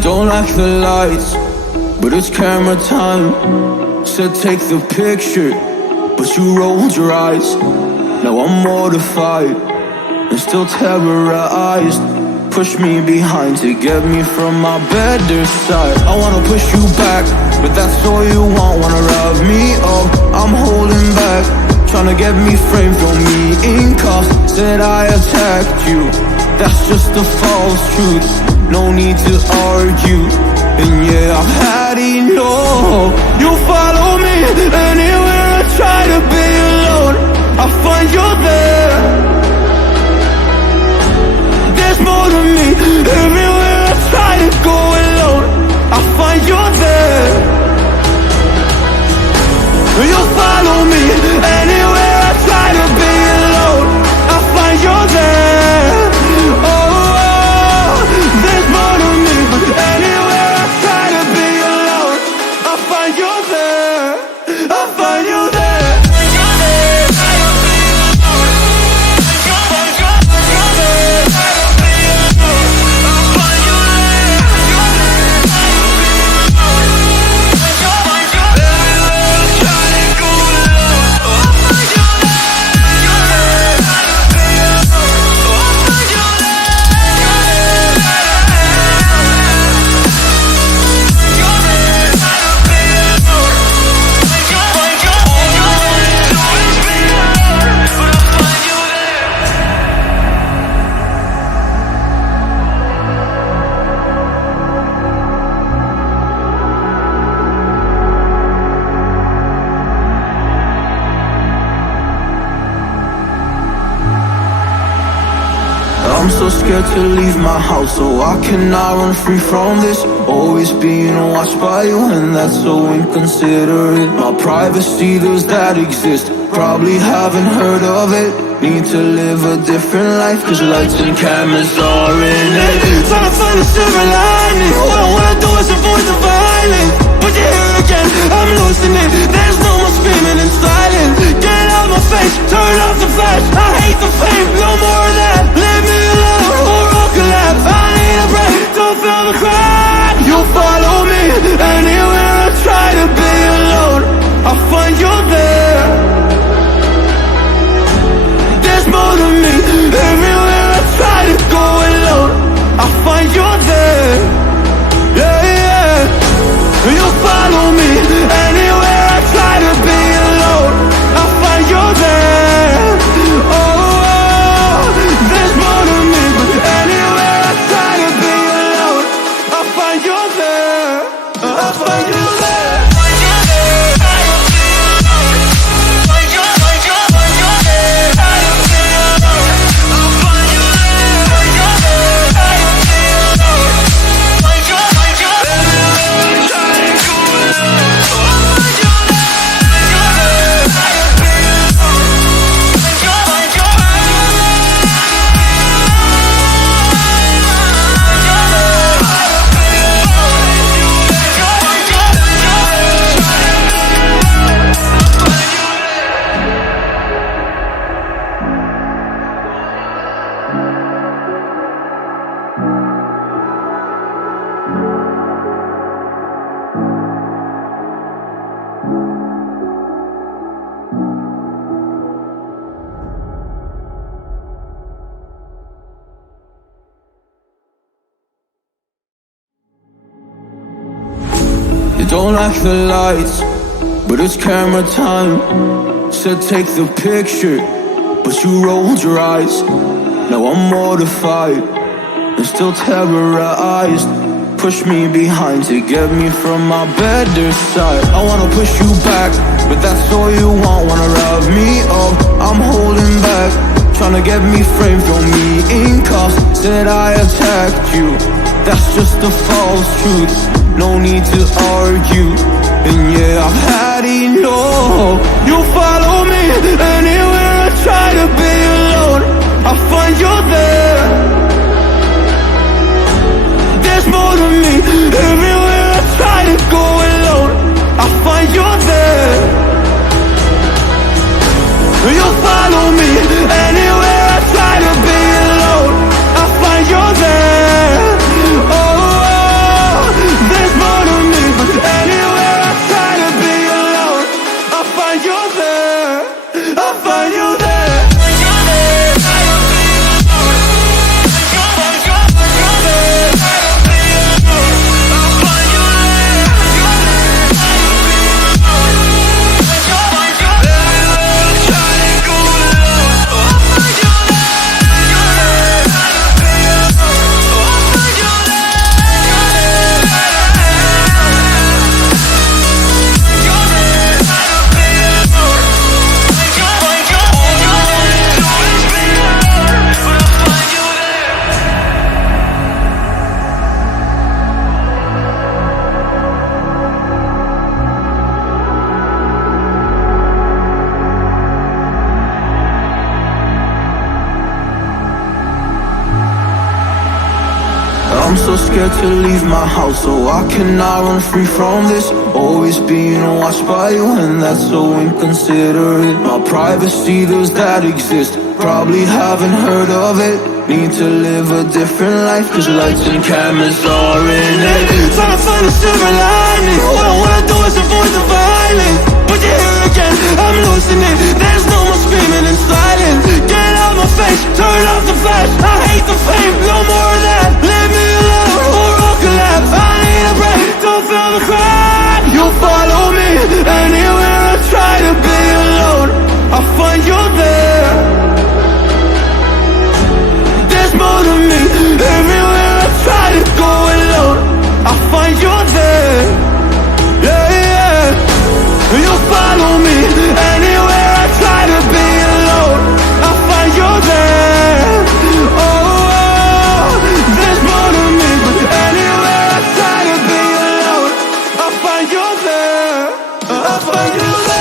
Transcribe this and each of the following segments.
don't like the lights, but it's camera time. Said take the picture, but you rolled your eyes. Now I'm mortified and still terrorized. Push me behind to get me from my better side. I wanna push you back, but that's all you want. Wanna rub me up, I'm holding back. Tryna get me framed, throw me in cuffs. Said I attacked you, that's just a false truth. No need to argue, and yeah, I've had enough. You follow me anywhere I try to be alone, I find you're there. There's more to me, everywhere I try to go alone, I find you're there. You follow me anywhere I try to be alone, I find you're there. Oh, there's more to me, but anywhere I try to be alone, I find you're there. I find you there. I'm so scared to leave my house, so I cannot run free from this. Always being watched by you, and that's so inconsiderate. My privacy, does that exist? Probably haven't heard of it. Need to live a different life, cause lights and cameras are in it. Trying to find a silver lining, all I wanna do is avoid the violence. But you're here again, I'm losing it. There's no more screaming and silence. Get out my face, turn off the flash. I hate the fame, no more of that. Leave me alone, or I'll collapse. I need a break, don't feel the crack. You follow me anywhere I try to be alone, I find you're there. There's more to me, everywhere I try to go alone, I find you're there. Yeah, yeah. You follow me anywhere I try to be alone, I find you're there. Oh, there's more to me, but anywhere I try to be alone, I find you're there. I find you there. Don't like the lights, but it's camera time. Said take the picture, but you rolled your eyes. Now I'm mortified and still terrorized. Push me behind to get me from my better side. I wanna push you back, but that's all you want. Wanna rub me up, I'm holding back. Tryna get me framed, throw me in cuffs. Said I attacked you, that's just a false truth. No need to argue, and yeah, I've had enough. You follow me anywhere I try to be alone, I find you're there. There's more to me, everywhere I try to go alone, I find you're there. You follow me anywhere I try to be alone, I find you're there. Oh, I'm so scared to leave my house, so I cannot run free from this. Always being watched by you, and that's so inconsiderate. My privacy, does that exist? Probably haven't heard of it. Need to live a different life, cause lights and cameras are in it. Trying to find a silver lining. All I wanna do is avoid the violence. But you're here again, I'm losing it. There's no more screaming in silence. Get out my face, turn off the flash. I hate the fame, no more of that. Leave me alone, or I'll collapse. I need a break, don't feel the crack. You follow me, anywhere I try to be alone, I find you there. There's more to me, everywhere I try to go alone, I find you there. Yeah, yeah. You follow me, anywhere I try to be alone, I find you there. Oh, there's more to me, but anywhere I try to be alone, I find you there. I find you there.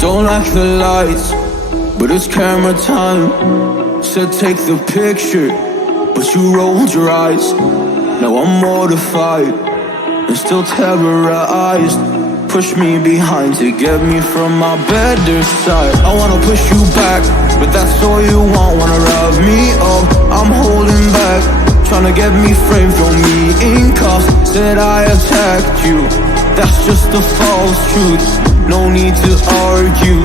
Don't like the lights, but it's camera time. Said take the picture, but you rolled your eyes. Now I'm mortified and still terrorized. Push me behind to get me from my better side. I wanna push you back, but that's all you want. Wanna wrap me up, I'm holding back. Trying to get me framed, throw me in cuffs. Said I attacked you, that's just a false truth. No need to argue.